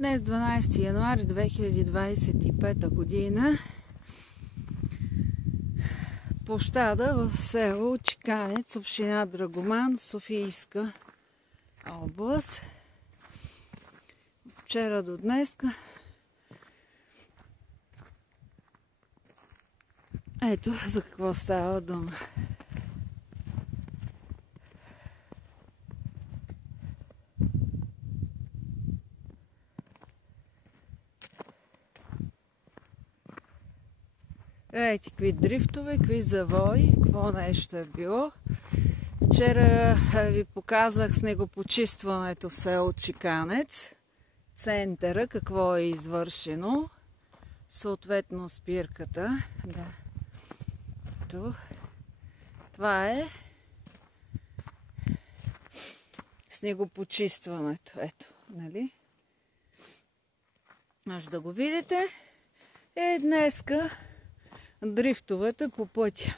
Днес 12 януари 2025 година. Площада в село Чиканец, община Драгоман, Софийска област. Вчера до днеска. Ето за какво става дума. Гледайте какви дрифтове, какви завои, какво нещо е било. Вчера ви показах снегопочистването в село Чиканец, центъра, какво е извършено, съответно спирката. Да. Това е снегопочистването. Ето, нали? Може да го видите. Днеска дрифтовете по пътя.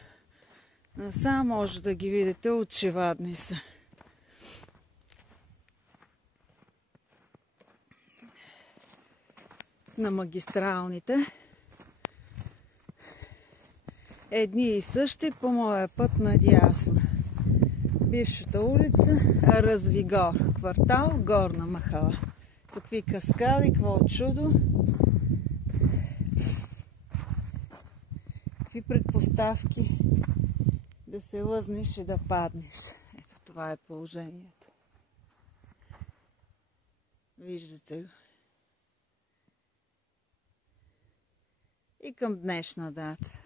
Насам може да ги видите, очевадни са. На магистралните. Едни и същи по моя път надясно. Бившата улица Развигор, квартал Горна махала. Какви каскади, какво чудо. Какви предпоставки да се лъзнеш и да паднеш. Ето това е положението. Виждате го. И към днешна дата.